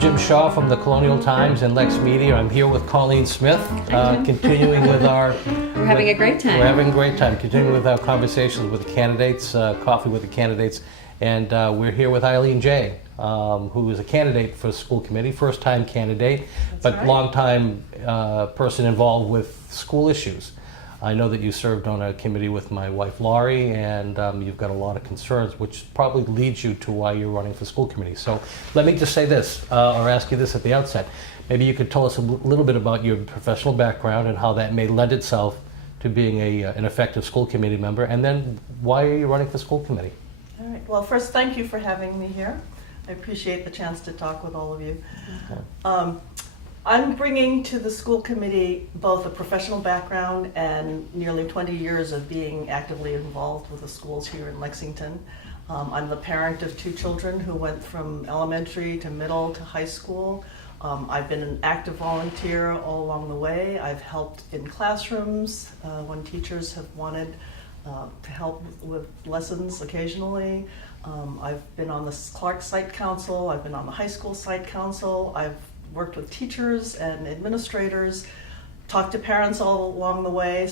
Jim Shaw from the Colonial Times and LexMedia. I'm here with Colleen Smith, continuing with our... We're having a great time. We're having a great time, continuing with our conversations with the candidates, coffee with the candidates. And we're here with Eileen Jay, who is a candidate for school committee, first-time candidate, but right. long-time person involved with school issues. I know that you served on a committee with my wife Laurie, and you've got a lot of concerns, which probably leads you to why you're running for school committee. So let me just say this, or ask you this at the outset. Maybe you could tell us a little bit about your professional background and how that may lend itself to being an effective school committee member, and then why are you running for school committee? All right. Well, first, thank you for having me here. I appreciate the chance to talk with all of you. Okay. I'm bringing to the school committee both a professional background and nearly 20 years of being actively involved with the schools here in Lexington. I'm the parent of 2 children who went from elementary to middle to high school. I've been an active volunteer all along the way. I've helped in classrooms when teachers have wanted to help with lessons occasionally. I've been on the Clark Site Council. I've been on the high school site council. I've worked with teachers and administrators, talked to parents all along the way,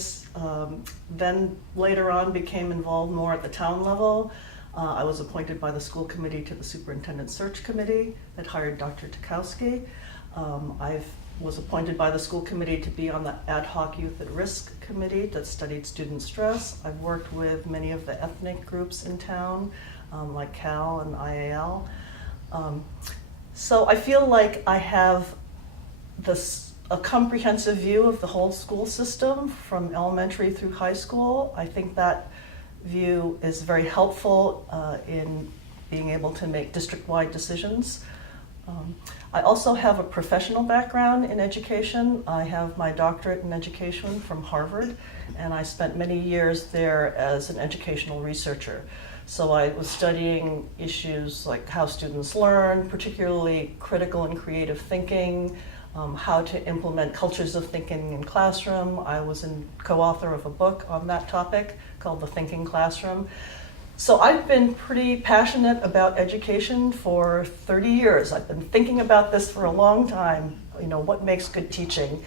then later on became involved more at the town level. I was appointed by the school committee to the superintendent search committee that hired Dr. Tukowski. I was appointed by the school committee to be on the ad hoc youth at risk committee that studied student stress. I've worked with many of the ethnic groups in town, like CAL and IAL. So I feel like I have a comprehensive view of the whole school system from elementary through high school. I think that view is very helpful in being able to make district-wide decisions. I also have a professional background in education. I have my doctorate in education from Harvard, and I spent many years there as an educational researcher. So I was studying issues like how students learn, particularly critical and creative thinking, how to implement cultures of thinking in classroom. I was a co-author of a book on that topic called The Thinking Classroom. So I've been pretty passionate about education for 30 years. I've been thinking about this for a long time, what makes good teaching.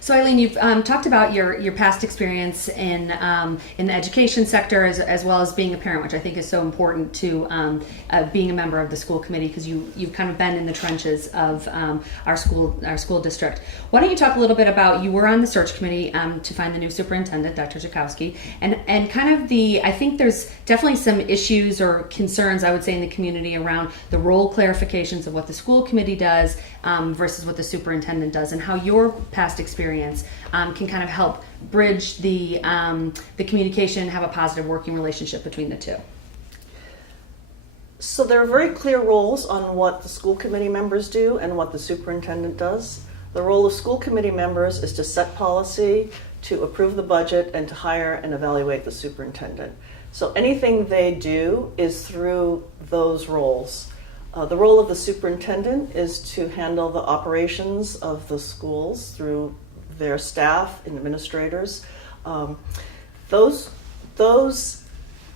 So Eileen, you've talked about your past experience in the education sector as well as being a parent, which I think is so important to being a member of the school committee, because you've kind of been in the trenches of our school district. Why don't you talk a little bit about, you were on the search committee to find the new superintendent, Dr. Tukowski, and kind of I think there's definitely some issues or concerns, I would say, in the community around the role clarifications of what the school committee does versus what the superintendent does, and how your past experience can kind of help bridge the communication and have a positive working relationship between the two. So there are very clear roles on what the school committee members do and what the superintendent does. The role of school committee members is to set policy, to approve the budget, and to hire and evaluate the superintendent. So anything they do is through those roles. The role of the superintendent is to handle the operations of the schools through their staff and administrators. Those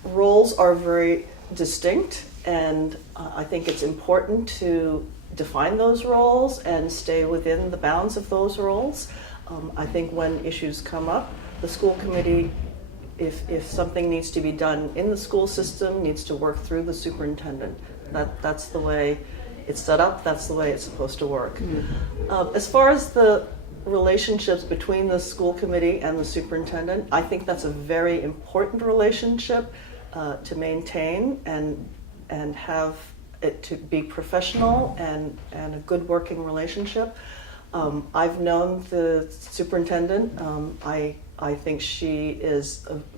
roles are very distinct, and I think it's important to define those roles and stay within the bounds of those roles. I think when issues come up, the school committee, if something needs to be done in the school system, needs to work through the superintendent. That's the way it's set up, that's the way it's supposed to work. Mm-hmm. As far as the relationships between the school committee and the superintendent, I think that's a very important relationship to maintain and have it to be professional and a good working relationship. I've known the superintendent. I think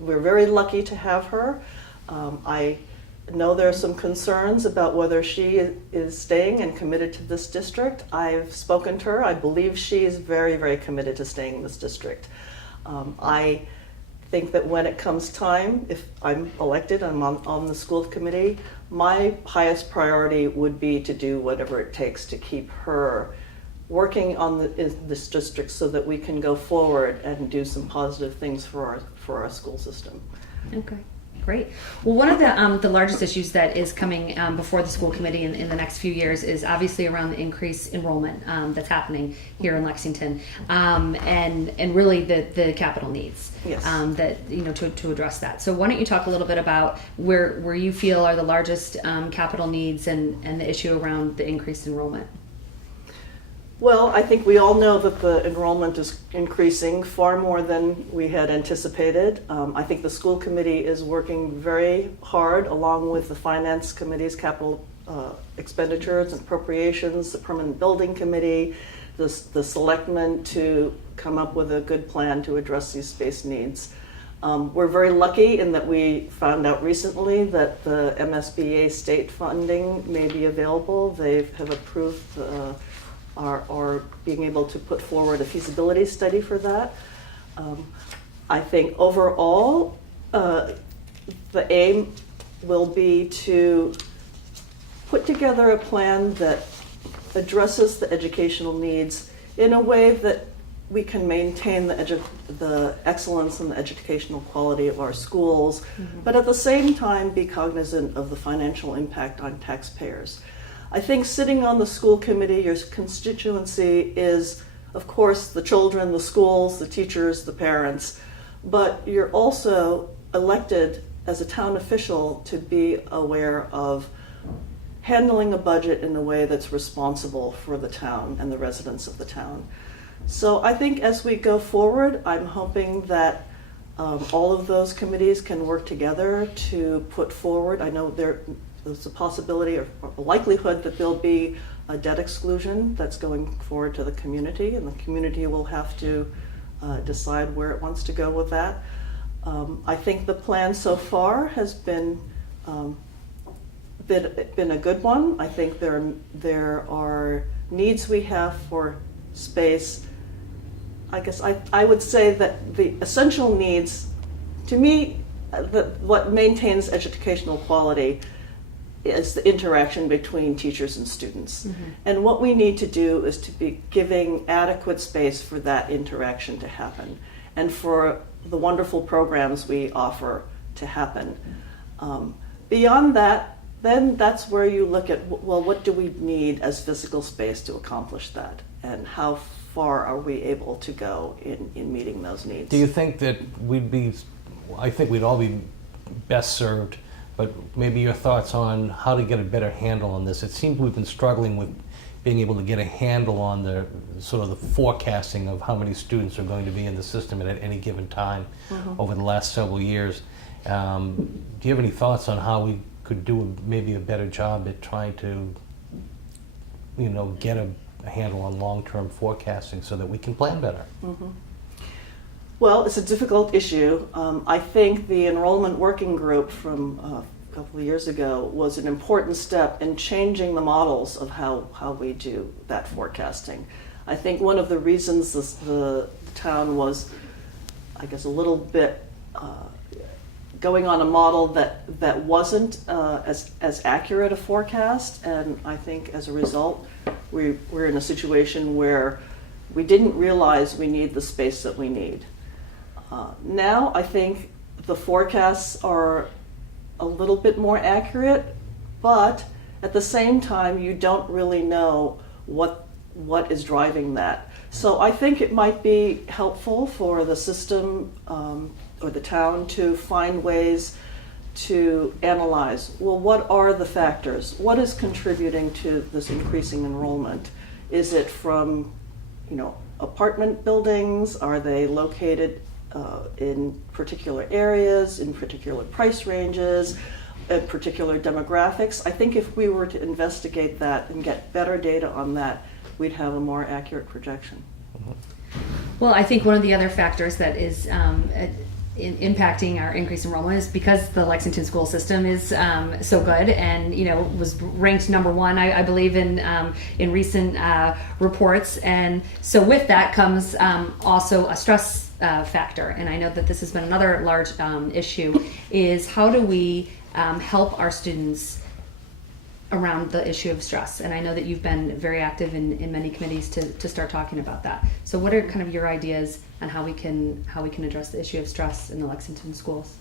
we're very lucky to have her. I know there are some concerns about whether she is staying and committed to this district. I've spoken to her. I believe she is very, very committed to staying in this district. I think that when it comes time, if I'm elected, I'm on the school committee, my highest priority would be to do whatever it takes to keep her working on this district so that we can go forward and do some positive things for our school system. Okay, great. Well, one of the largest issues that is coming before the school committee in the next few years is obviously around the increased enrollment that's happening here in Lexington, and really the capital needs. Yes. That to address that. So why don't you talk a little bit about where you feel are the largest capital needs and the issue around the increased enrollment? Well, I think we all know that the enrollment is increasing far more than we had anticipated. I think the school committee is working very hard along with the finance committee's capital expenditures and appropriations, the permanent building committee, the selectmen, to come up with a good plan to address these space needs. We're very lucky in that we found out recently that the MSBA state funding may be available. They have approved are being able to put forward a feasibility study for that. I think overall, the aim will be to put together a plan that addresses the educational needs in a way that we can maintain the excellence and the educational quality of our schools, but at the same time be cognizant of the financial impact on taxpayers. I think sitting on the school committee, your constituency is, of course, the children, the schools, the teachers, the parents, but you're also elected as a town official to be aware of handling a budget in a way that's responsible for the town and the residents of the town. So I think as we go forward, I'm hoping that all of those committees can work together to put forward. I know there's a possibility or a likelihood that there'll be a debt exclusion that's going forward to the community, and the community will have to decide where it wants to go with that. I think the plan so far has been a good one. I think there are needs we have for space. I guess I would say that the essential needs, to me, what maintains educational quality is the interaction between teachers and students. And what we need to do is to be giving adequate space for that interaction to happen and for the wonderful programs we offer to happen. Beyond that, then that's where you look at, well, what do we need as physical space to accomplish that? And how far are we able to go in meeting those needs? Do you think that I think we'd all be best served, but maybe your thoughts on how to get a better handle on this. It seems we've been struggling with being able to get a handle on the sort of the forecasting of how many students are going to be in the system at any given time over the last several years. Do you have any thoughts on how we could do maybe a better job at trying to, get a handle on long-term forecasting so that we can plan better? Well, it's a difficult issue. I think the enrollment working group from a couple of years ago was an important step in changing the models of how we do that forecasting. I think one of the reasons the town was, I guess, a little bit going on a model that wasn't as accurate a forecast, and I think as a result we're in a situation where we didn't realize we need the space that we need. Now I think the forecasts are a little bit more accurate, but at the same time you don't really know what is driving that. So I think it might be helpful for the system or the town to find ways to analyze, well, what are the factors? What is contributing to this increasing enrollment? Is it from, apartment buildings? Are they located in particular areas, in particular price ranges, particular demographics? I think if we were to investigate that and get better data on that, we'd have a more accurate projection. Well, I think one of the other factors that is impacting our increased enrollment is because the Lexington school system is so good and was ranked number one, I believe, in recent reports. And so with that comes also a stress factor. And I know that this has been another large issue, is how do we help our students around the issue of stress? And I know that you've been very active in many committees to start talking about that. So what are kind of your ideas on how we can address the issue of stress in the Lexington schools?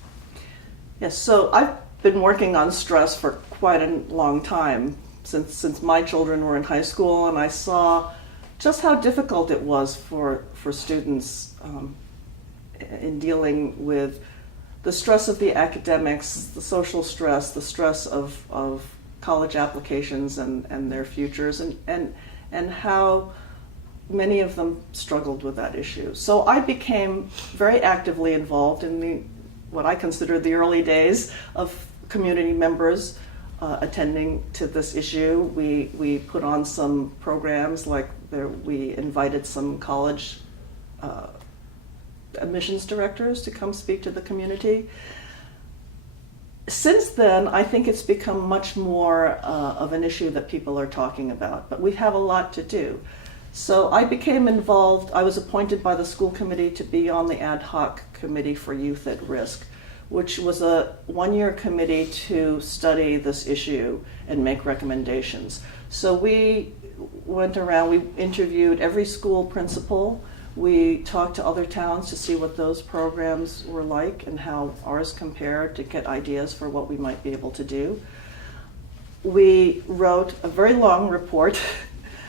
Yes, so I've been working on stress for quite a long time, since my children were in high school, and I saw just how difficult it was for students in dealing with the stress of the academics, the social stress, the stress of college applications and their futures, and how many of them struggled with that issue. So I became very actively involved in what I consider the early days of community members attending to this issue. We put on some programs, we invited some college admissions directors to come speak to the community. Since then, I think it's become much more of an issue that people are talking about, but we have a lot to do. So I became involved. I was appointed by the school committee to be on the ad hoc committee for youth at risk, which was a one-year committee to study this issue and make recommendations. So we went around, we interviewed every school principal. We talked to other towns to see what those programs were like and how ours compared, to get ideas for what we might be able to do. We wrote a very long report,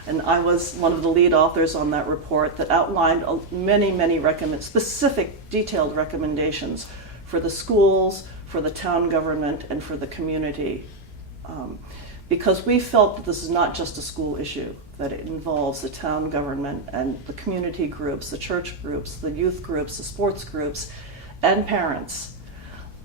and I was one of the lead authors on that report, that outlined many specific, detailed recommendations for the schools, for the town government, and for the community. Because we felt that this is not just a school issue, that it involves the town government and the community groups, the church groups, the youth groups, the sports groups, and parents.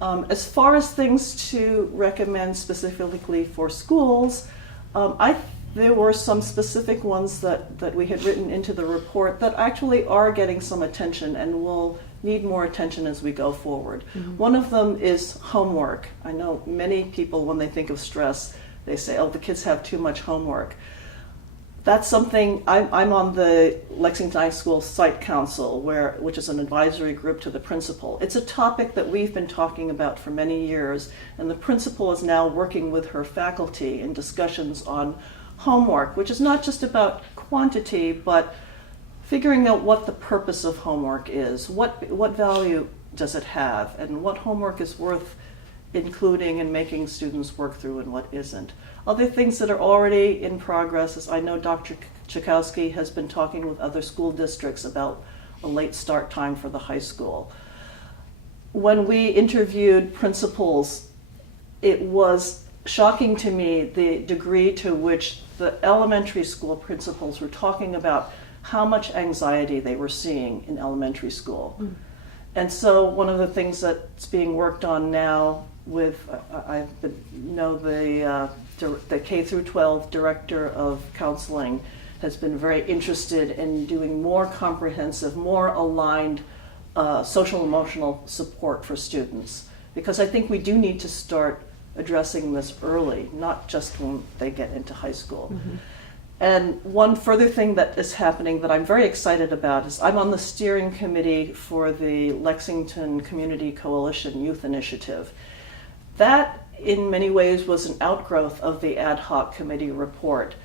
As far as things to recommend specifically for schools, there were some specific ones that we had written into the report that actually are getting some attention and will need more attention as we go forward. Mm-hmm. One of them is homework. I know many people, when they think of stress, they say, oh, the kids have too much homework. That's something, I'm on the Lexington High School Site Council, which is an advisory group to the principal. It's a topic that we've been talking about for many years, and the principal is now working with her faculty in discussions on homework, which is not just about quantity, but figuring out what the purpose of homework is, what value does it have, and what homework is worth including and making students work through and what isn't. Other things that are already in progress is I know Dr. Chakowski has been talking with other school districts about a late start time for the high school. When we interviewed principals, it was shocking to me the degree to which the elementary school principals were talking about how much anxiety they were seeing in elementary school. Mm. And so one of the things that's being worked on now with, I know the K through 12 director of counseling has been very interested in doing more comprehensive, more aligned social emotional support for students. Because I think we do need to start addressing this early, not just when they get into high school. Mm-hmm. And one further thing that is happening that I'm very excited about is I'm on the steering committee for the Lexington Community Coalition Youth Initiative. That, in many ways, was an outgrowth of the ad hoc committee report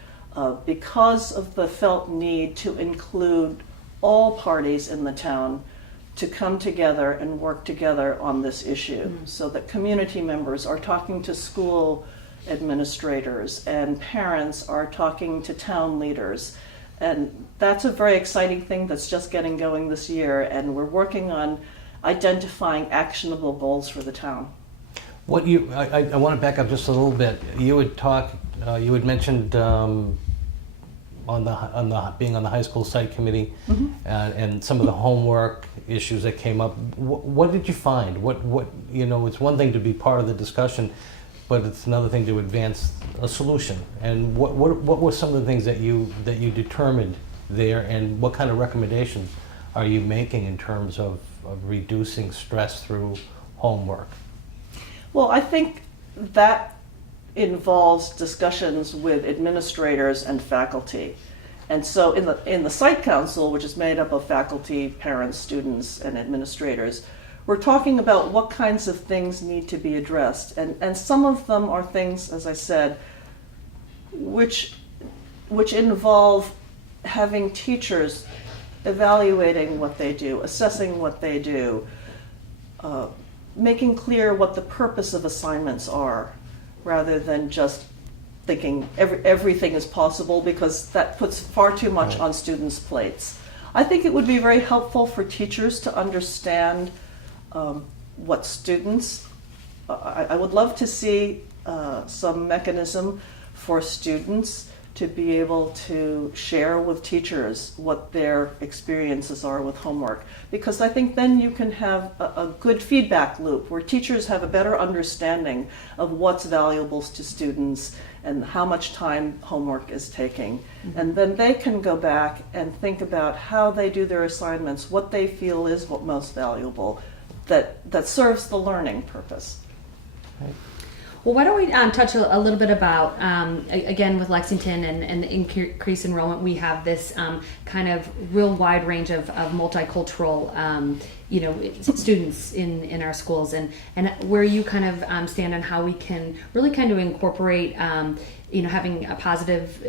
because of the felt need to include all parties in the town to come together and work together on this issue. Mm-hmm. So that community members are talking to school administrators and parents are talking to town leaders. And that's a very exciting thing that's just getting going this year, and we're working on identifying actionable goals for the town. I want to back up just a little bit. You had mentioned on the being on the high school site committee, mm-hmm. And some of the homework issues that came up. What did you find? It's one thing to be part of the discussion, but it's another thing to advance a solution. And what were some of the things that you determined there, and what kind of recommendations are you making in terms of reducing stress through homework? Well, I think that involves discussions with administrators and faculty. And so in the site council, which is made up of faculty, parents, students, and administrators, we're talking about what kinds of things need to be addressed. And some of them are things, as I said, which involve having teachers evaluating what they do, assessing what they do, making clear what the purpose of assignments are, rather than just thinking everything is possible, because that puts far too much on students' plates. I think it would be very helpful for teachers to understand what students, I would love to see some mechanism for students to be able to share with teachers what their experiences are with homework. Because I think then you can have a good feedback loop where teachers have a better understanding of what's valuable to students and how much time homework is taking. Mm-hmm. And then they can go back and think about how they do their assignments, what they feel is what most valuable, that serves the learning purpose. Right. Well, why don't we touch a little bit about, again, with Lexington and the increased enrollment, we have this kind of real wide range of multicultural, students in our schools, and where you kind of stand on how we can really kind of incorporate, having a positive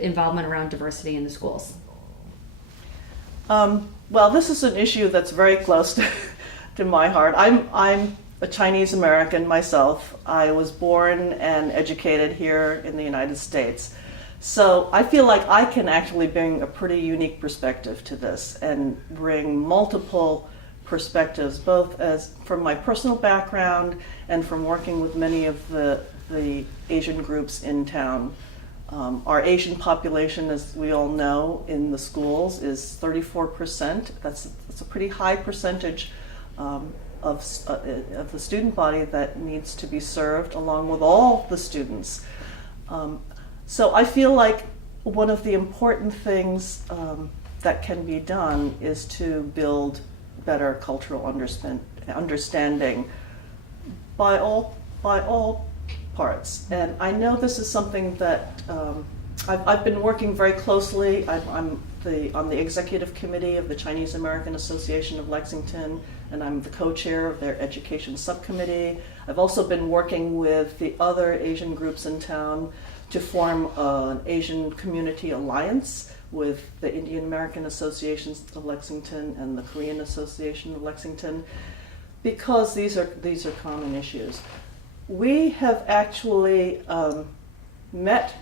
involvement around diversity in the schools. Well, this is an issue that's very close to my heart. I'm a Chinese American myself. I was born and educated here in the United States. So I feel like I can actually bring a pretty unique perspective to this and bring multiple perspectives, both as from my personal background and from working with many of the Asian groups in town. Our Asian population, as we all know, in the schools is 34%. That's a pretty high percentage of the student body that needs to be served, along with all the students. So I feel like one of the important things that can be done is to build better cultural understanding by all parts. And I know this is something that I've been working very closely. I'm on the executive committee of the Chinese American Association of Lexington, and I'm the co-chair of their education subcommittee. I've also been working with the other Asian groups in town to form an Asian Community Alliance with the Indian American Association of Lexington and the Korean Association of Lexington, because these are common issues. We have actually met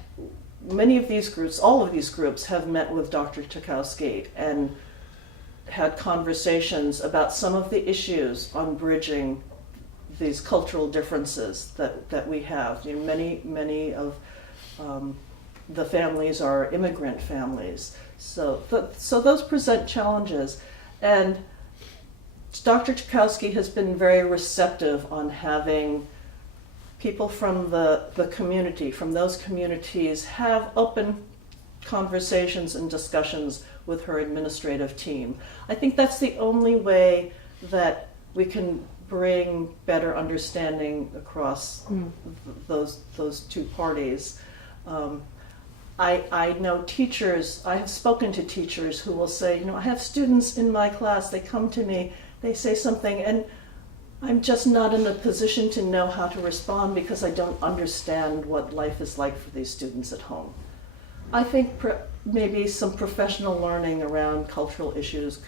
many of these groups, all of these groups have met with Dr. Chakowski and had conversations about some of the issues on bridging these cultural differences that we have. Many of the families are immigrant families. So those present challenges. And Dr. Chakowski has been very receptive on having people from the community, from those communities, have open conversations and discussions with her administrative team. I think that's the only way that we can bring better understanding across those two parties. I know teachers, I have spoken to teachers who will say, I have students in my class, they come to me, they say something, and I'm just not in a position to know how to respond because I don't understand what life is like for these students at home. I think maybe some professional learning around cultural issues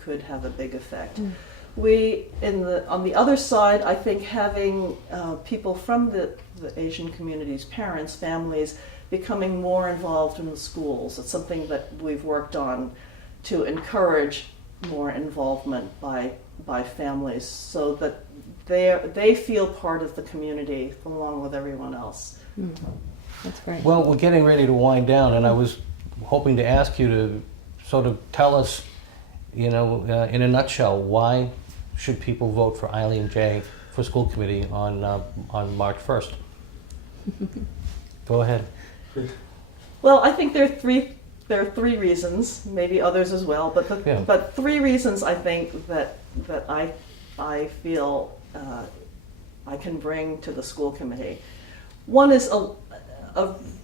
could have a big effect. On the other side, I think having people from the Asian communities, parents, families, becoming more involved in the schools. It's something that we've worked on to encourage more involvement by families so that they feel part of the community along with everyone else. That's great. Well, we're getting ready to wind down, and I was hoping to ask you to sort of tell us, in a nutshell, why should people vote for Eileen Jay for school committee on March 1st? Go ahead. Well, I think there are three reasons, maybe others as well, but three reasons I think that I feel I can bring to the school committee. One is a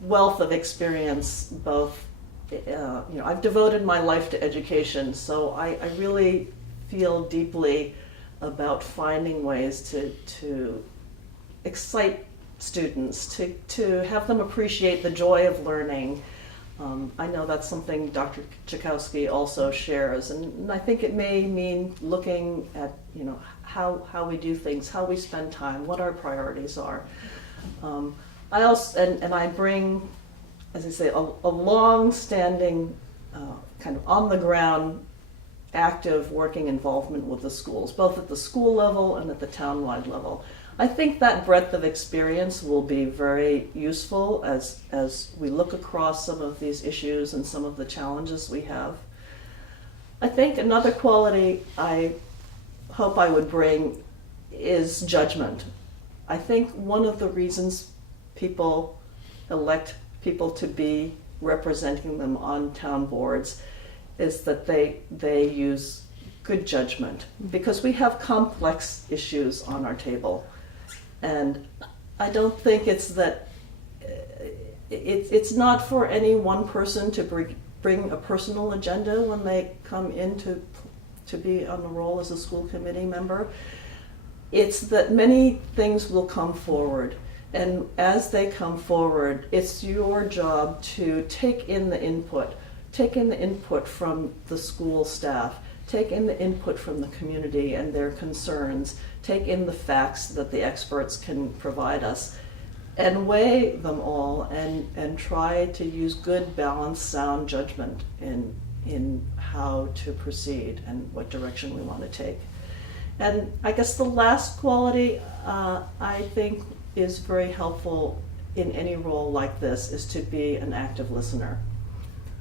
wealth of experience, both, I've devoted my life to education, so I really feel deeply about finding ways to excite students, to have them appreciate the joy of learning. I know that's something Dr. Chakowski also shares, and I think it may mean looking at, how we do things, how we spend time, what our priorities are. I also, and I bring, as I say, a long-standing, kind of on-the-ground, active working involvement with the schools, both at the school level and at the town-wide level. I think that breadth of experience will be very useful as we look across some of these issues and some of the challenges we have. I think another quality I hope I would bring is judgment. I think one of the reasons people elect people to be representing them on town boards is that they use good judgment, because we have complex issues on our table. And I don't think it's that it's not for any one person to bring a personal agenda when they come in to be on the role as a school committee member. It's that many things will come forward, and as they come forward, it's your job to take in the input from the school staff, take in the input from the community and their concerns, take in the facts that the experts can provide us, and weigh them all and try to use good, balanced, sound judgment in how to proceed and what direction we want to take. And I guess the last quality I think is very helpful in any role like this is to be an active listener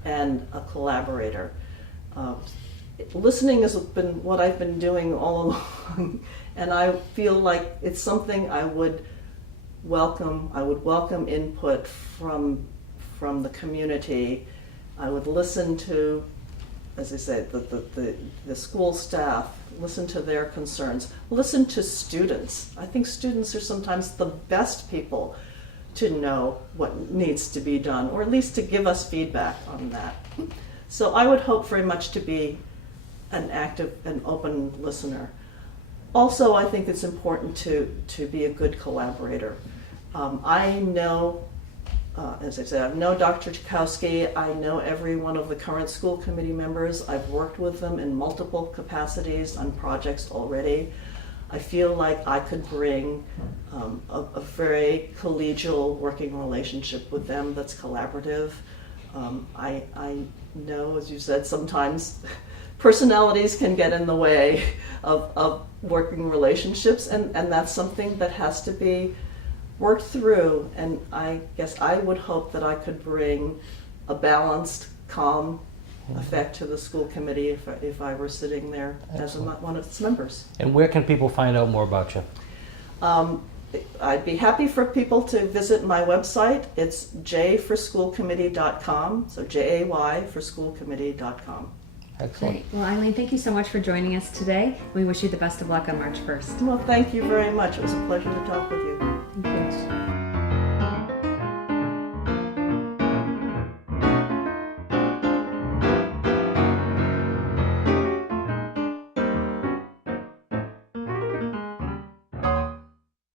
and a collaborator. Listening has been what I've been doing all along, and I feel like it's something I would welcome. I would welcome input from the community. I would listen to, as I said, the school staff, listen to their concerns, listen to students. I think students are sometimes the best people to know what needs to be done, or at least to give us feedback on that. So I would hope very much to be an active and open listener. Also, I think it's important to be a good collaborator. I know, as I said, I know Dr. Chakowski, I know every one of the current school committee members. I've worked with them in multiple capacities on projects already. I feel like I could bring a very collegial working relationship with them that's collaborative. I know, as you said, sometimes personalities can get in the way of working relationships, and that's something that has to be worked through. And I guess I would hope that I could bring a balanced, calm effect to the school committee if I were sitting there as one of its members. And where can people find out more about you? I'd be happy for people to visit my website. It's jforschoolcommittee.com, so Jay for schoolcommittee.com. Excellent. Great. Well, Eileen, thank you so much for joining us today. We wish you the best of luck on March 1st. Well, thank you very much. It was a pleasure to talk with you. Thank you.